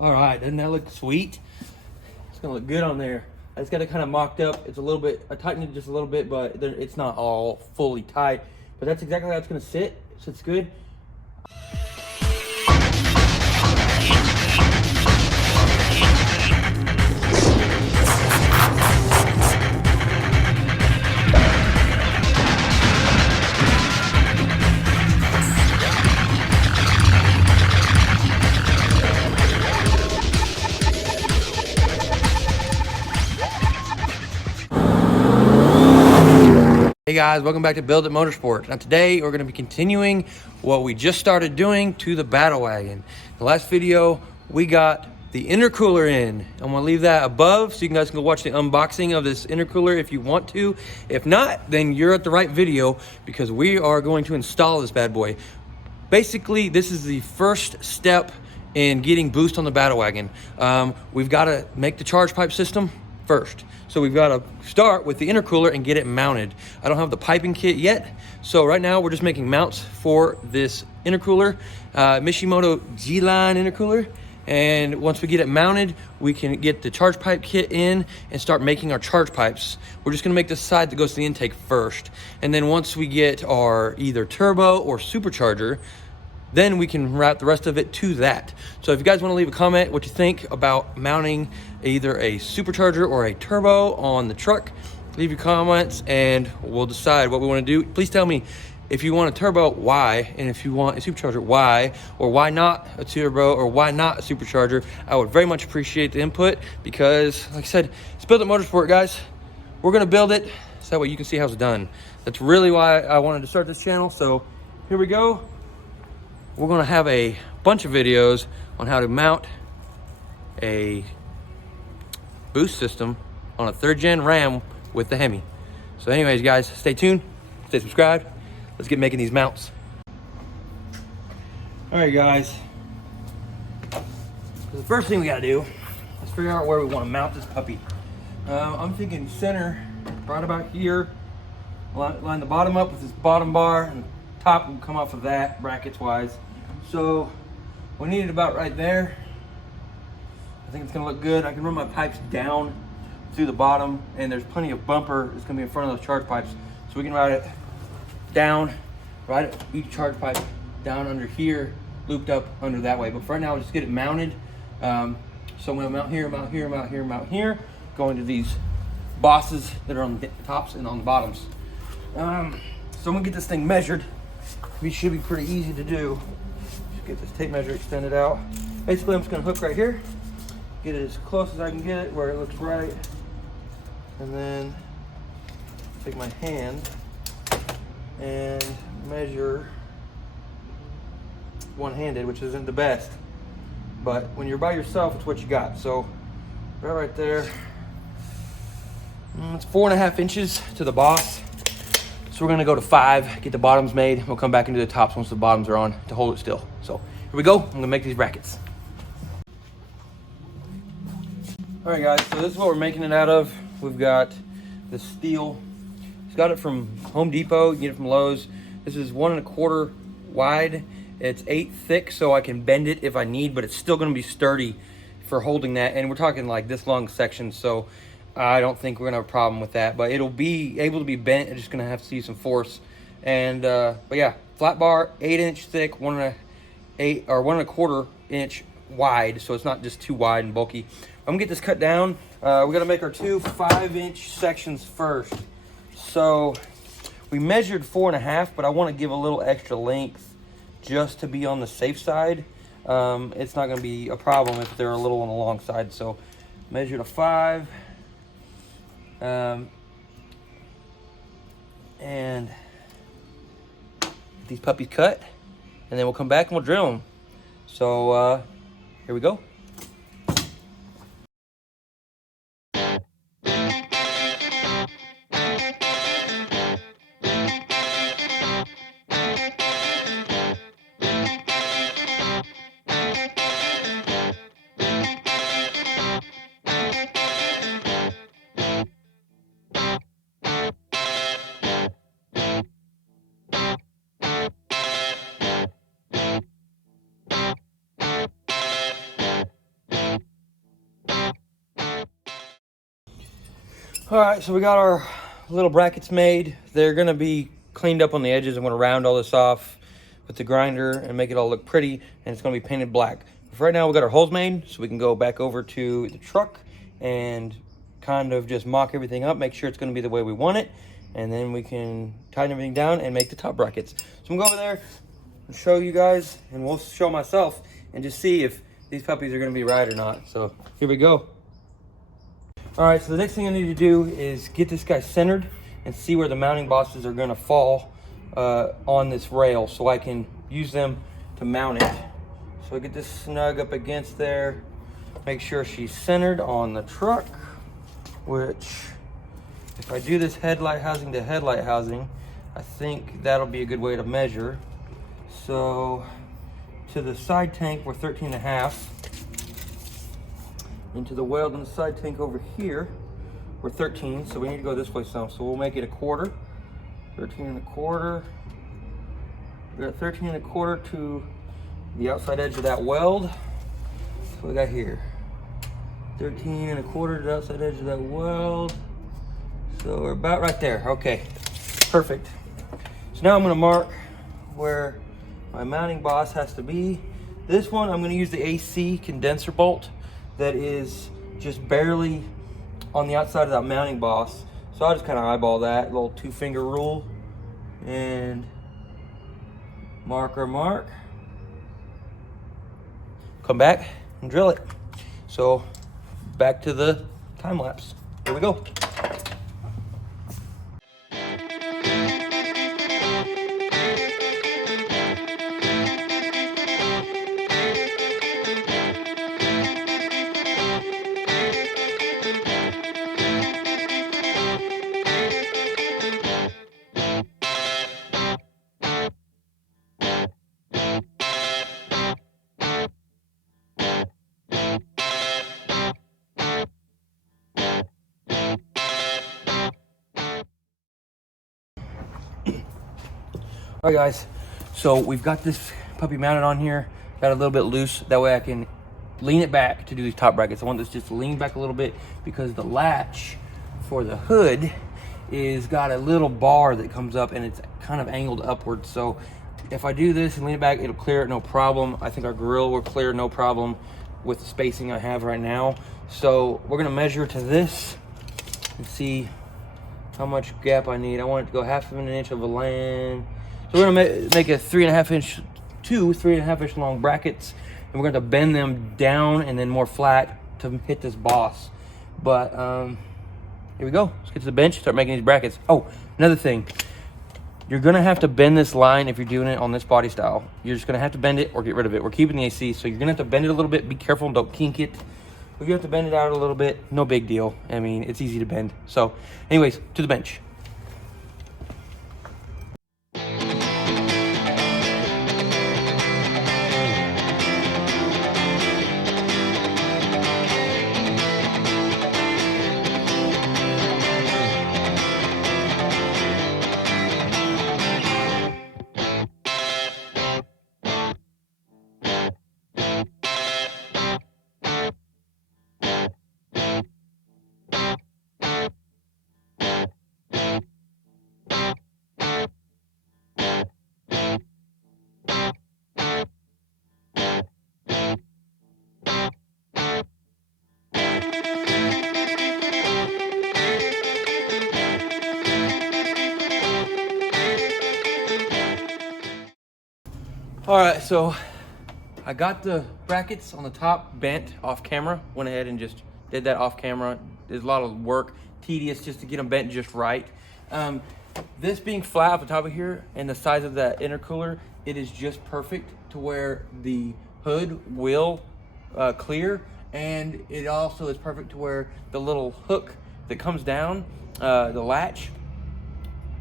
All right, doesn't that look sweet? It's gonna look good on there. I just got it kind of mocked up. It's a little bit, I tightened it just a little bit, but it's not all fully tight. But that's exactly how it's gonna sit. It sits good. Hey guys, welcome back to Build It Motorsports. Now today we're going to be continuing what we just started doing to the Battlewagon. The last video we got the intercooler in. I'm going to leave that above so you guys can go watch the unboxing of this intercooler if you want to. If not, then you're at the right video because we are going to install this bad boy. Basically, this is the first step in getting boost on the Battlewagon. We've got to make the charge pipe system first. So we've got to start with the intercooler and get it mounted. I don't have the piping kit yet. So right now we're just making mounts for this intercooler, Mishimoto G-Line Intercooler. And once we get it mounted, we can get the charge pipe kit in and start making our charge pipes. We're just gonna make the side that goes to the intake first. And then once we get our either turbo or supercharger, then we can route the rest of it to that. So if you guys want to leave a comment what you think about mounting either a supercharger or a turbo on the truck, leave your comments and we'll decide what we want to do. Please tell me if you want a turbo, why, and if you want a supercharger, why, or why not a turbo, or why not a supercharger. I would very much appreciate the input because, like I said, it's Build It Motorsport, guys. We're gonna build it so that way you can see how it's done. That's really why I wanted to start this channel. So here we go. We're gonna have a bunch of videos on how to mount a boost system on a 3rd gen Ram with the Hemi. So anyways, guys, stay tuned, stay subscribed. Let's get making these mounts. All right, guys. The first thing we gotta do is figure out where we wanna mount this puppy. I'm thinking center, right about here. Line the bottom up with this bottom bar, and top will come off of that, brackets wise. So we need it about right there. I think it's gonna look good. I can run my pipes down through the bottom, and there's plenty of bumper that's gonna be in front of those charge pipes. So we can ride it down, ride each charge pipe down under here, looped up under that way. But for right now, I'll just get it mounted. So I'm gonna mount here, mount here, mount here, mount here, going to these bosses that are on the tops and on the bottoms. So I'm gonna get this thing measured. It should be pretty easy to do. Just get this tape measure extended out. Basically, I'm just gonna hook right here, get it as close as I can get it where it looks right, and then take my hand and measure one-handed, which isn't the best, but when you're by yourself, it's what you got. So right there, it's 4.5 inches to the boss. So we're gonna go to 5, get the bottoms made. We'll come back into the tops once the bottoms are on to hold it still. So here we go, I'm gonna make these brackets. All right, guys, so this is what we're making it out of. We've got the steel. It's got it from Home Depot, you can get it from Lowe's. This is 1 1/4 wide. It's 8 thick, so I can bend it if I need, but it's still gonna be sturdy for holding that. And we're talking like this long section, so I don't think we're gonna have a problem with that, but it'll be able to be bent. It's just gonna have to see some force. And but yeah, flat bar, 8 inch thick, 1 1/4 inch wide, so it's not just too wide and bulky. I'm gonna get this cut down. We're gonna make our 2 5-inch sections first. So we measured 4.5, but I want to give a little extra length just to be on the safe side. It's not gonna be a problem if they're a little on the long side. So measured a 5. And get these puppies cut, and then we'll come back and we'll drill them. So here we go. All right, so we got our little brackets made. They're gonna be cleaned up on the edges. I'm gonna round all this off with the grinder and make it all look pretty, and it's gonna be painted black. For right now, we got our holes made, so we can go back over to the truck and kind of just mock everything up, make sure it's gonna be the way we want it, and then we can tighten everything down and make the top brackets. So I'm gonna go over there and show you guys, and we'll show myself, and just see if these puppies are gonna be right or not. So here we go. All right, so the next thing I need to do is get this guy centered and see where the mounting bosses are gonna fall on this rail, so I can use them to mount it. So I get this snug up against there, make sure she's centered on the truck, which if I do this headlight housing to headlight housing, I think that'll be a good way to measure. So to the side tank, we're 13.5. Into the weld on the side tank over here, we're 13, so we need to go this way some. So we'll make it a quarter, 13.25. We got 13.25 to the outside edge of that weld. So we got here, 13.25 to the outside edge of that weld. So we're about right there. Okay, perfect. So now I'm gonna mark where my mounting boss has to be. This one, I'm gonna use the AC condenser bolt that is just barely on the outside of that mounting boss. So I'll just kind of eyeball that little 2-finger rule and mark our mark. Come back and drill it. So back to the time lapse. Here we go. All right, guys, so we've got this puppy mounted on here, got a little bit loose. That way I can lean it back to do these top brackets. I want this just to lean back a little bit because the latch for the hood is got a little bar that comes up and it's kind of angled upwards. So if I do this and lean it back, it'll clear it, no problem. I think our grill will clear, no problem with the spacing I have right now. So we're gonna measure to this and see how much gap I need. I want it to go 1/2 inch of a land. So we're gonna make a 3.5 inch, 3.5 inch long brackets, and we're gonna bend them down and then more flat to hit this boss. But here we go. Let's get to the bench, start making these brackets. Oh, another thing. You're gonna have to bend this line if you're doing it on this body style. You're just gonna have to bend it or get rid of it. We're keeping the AC, so you're gonna have to bend it a little bit. Be careful and don't kink it. But you have to bend it out a little bit. No big deal. I mean, it's easy to bend. So anyways, to the bench. All right, so I got the brackets on the top bent off camera. Went ahead and just did that off camera. There's a lot of work, tedious just to get them bent just right. This being flat off the top of here and the size of that intercooler, it is just perfect to where the hood will clear, and it also is perfect to where the little hook that comes down, the latch,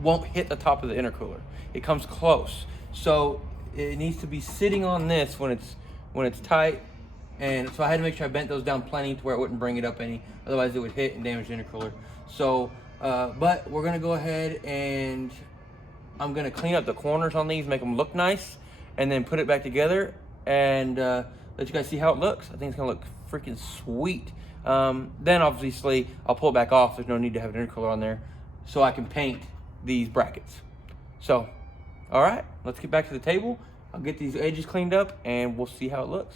won't hit the top of the intercooler. It comes close. So it needs to be sitting on this when it's tight, and so I had to make sure I bent those down plenty to where it wouldn't bring it up any, otherwise it would hit and damage the intercooler. So but we're gonna go ahead and I'm gonna clean up the corners on these, make them look nice, and then put it back together, and let's let you guys see how it looks. I think it's gonna look freaking sweet. Then obviously I'll pull it back off. There's no need to have an intercooler on there, so I can paint these brackets. So, all right, let's get back to the table. I'll get these edges cleaned up and we'll see how it looks.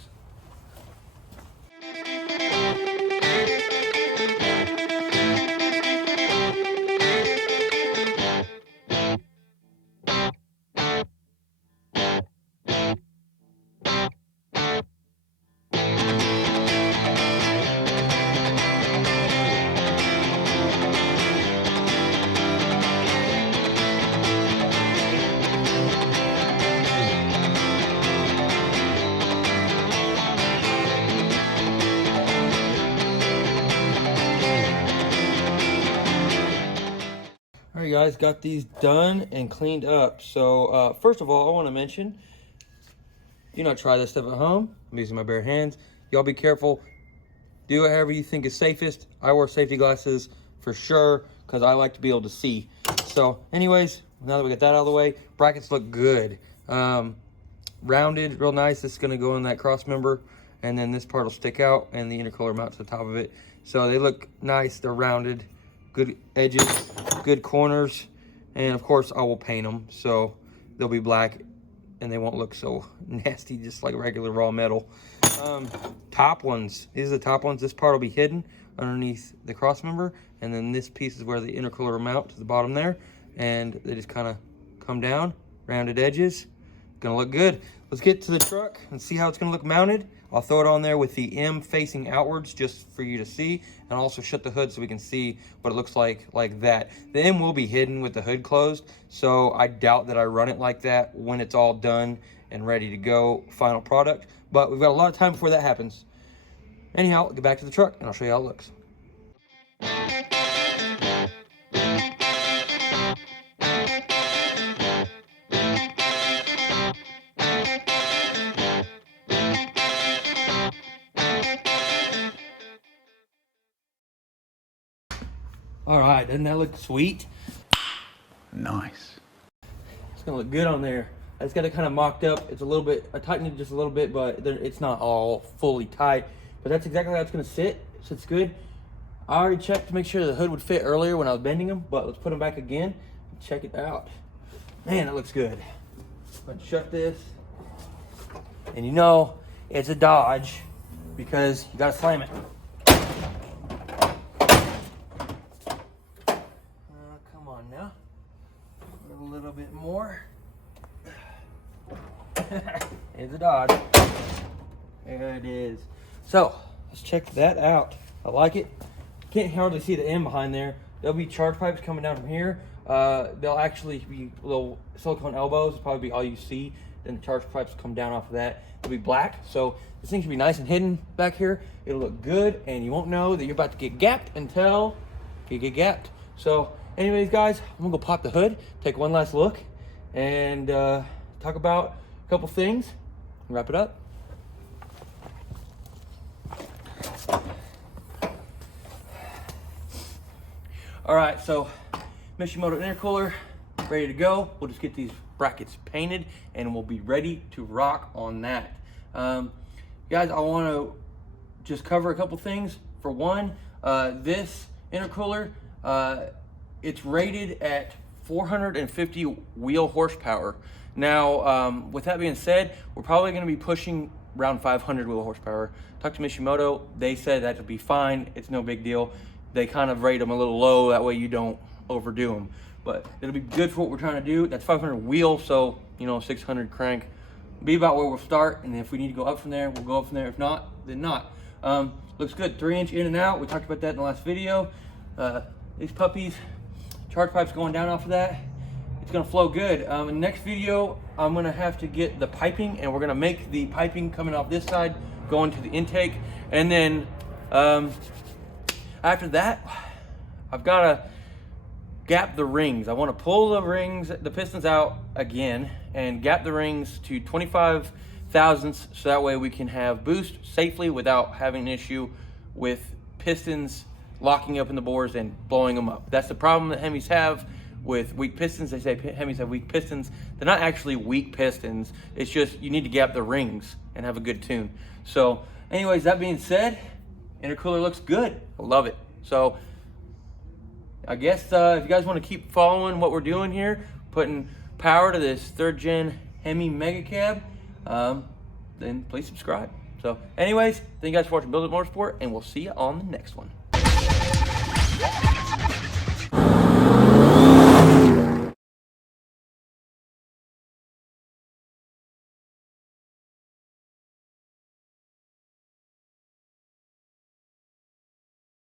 All right, guys, got these done and cleaned up. So first of all, I want to mention, do not try this stuff at home. I'm using my bare hands. Y'all be careful. Do it however you think is safest. I wear safety glasses for sure because I like to be able to see. So anyways, now that we got that out of the way, brackets look good. Rounded, real nice. This is going to go in that cross member, and then this part will stick out and the intercooler mount to the top of it. So they look nice. They're rounded, good edges, good corners, and of course I will paint them so they'll be black and they won't look so nasty, just like regular raw metal. Top ones, these are the top ones. This part will be hidden underneath the cross member, and then this piece is where the intercooler will mount to the bottom there, and they just kind of come down, rounded edges. Gonna look good. Let's get to the truck and see how it's gonna look mounted. I'll throw it on there with the M facing outwards just for you to see, and also shut the hood so we can see what it looks like that. The M will be hidden with the hood closed, so I doubt that I run it like that when it's all done and ready to go, final product. But we've got a lot of time before that happens. Anyhow, I'll get back to the truck and I'll show you how it looks. All right, doesn't that look sweet? Nice. It's gonna look good on there. I just got it kind of mocked up. It's a little bit, I tightened it just a little bit, but it's not all fully tight. But that's exactly how it's gonna sit. Sits good. I already checked to make sure the hood would fit earlier when I was bending them, but let's put them back again and check it out. Man, that looks good. Let's shut this. And you know, it's a Dodge because you gotta slam it. Come on now. A little bit more. It's a Dodge. There it is. So let's check that out. I like it. Can't hardly see the M behind there. There'll be charge pipes coming down from here. They'll actually be little silicone elbows. It'll probably be all you see. Then the charge pipes come down off of that. They'll be black. So this thing should be nice and hidden back here. It'll look good, and you won't know that you're about to get gapped until you get gapped. So anyways, guys, I'm gonna go pop the hood, take one last look, and talk about a couple things, and wrap it up. All right, so Mishimoto intercooler, ready to go. We'll just get these brackets painted, and we'll be ready to rock on that. Guys, I want to just cover a couple things. For one, this intercooler, it's rated at 450 wheel horsepower. Now, with that being said, we're probably going to be pushing around 500 wheel horsepower. Talked to Mishimoto, they said that would be fine. It's no big deal. They kind of rate them a little low, that way you don't overdo them. But it'll be good for what we're trying to do. That's 500 wheel, so, you know, 600 crank. Be about where we'll start, and if we need to go up from there, we'll go up from there. If not, then not. Looks good, 3-inch in and out. We talked about that in the last video. These puppies, charge pipes going down off of that. It's gonna flow good. In the next video, I'm gonna have to get the piping, and we're gonna make the piping coming off this side, going to the intake. And then after that, I've gotta gap the rings. I wanna pull the rings, the pistons out again, and gap the rings to 25 thousandths, so that way we can have boost safely without having an issue with pistons locking up in the bores and blowing them up. That's the problem that Hemis have with weak pistons. They say Hemis have weak pistons. They're not actually weak pistons. It's just you need to gap the rings and have a good tune. So anyways, that being said, intercooler looks good. I love it. So I guess if you guys want to keep following what we're doing here, putting power to this 3rd gen Hemi Megacab, then please subscribe. So anyways, thank you guys for watching Build It Motorsport, and we'll see you on the next one.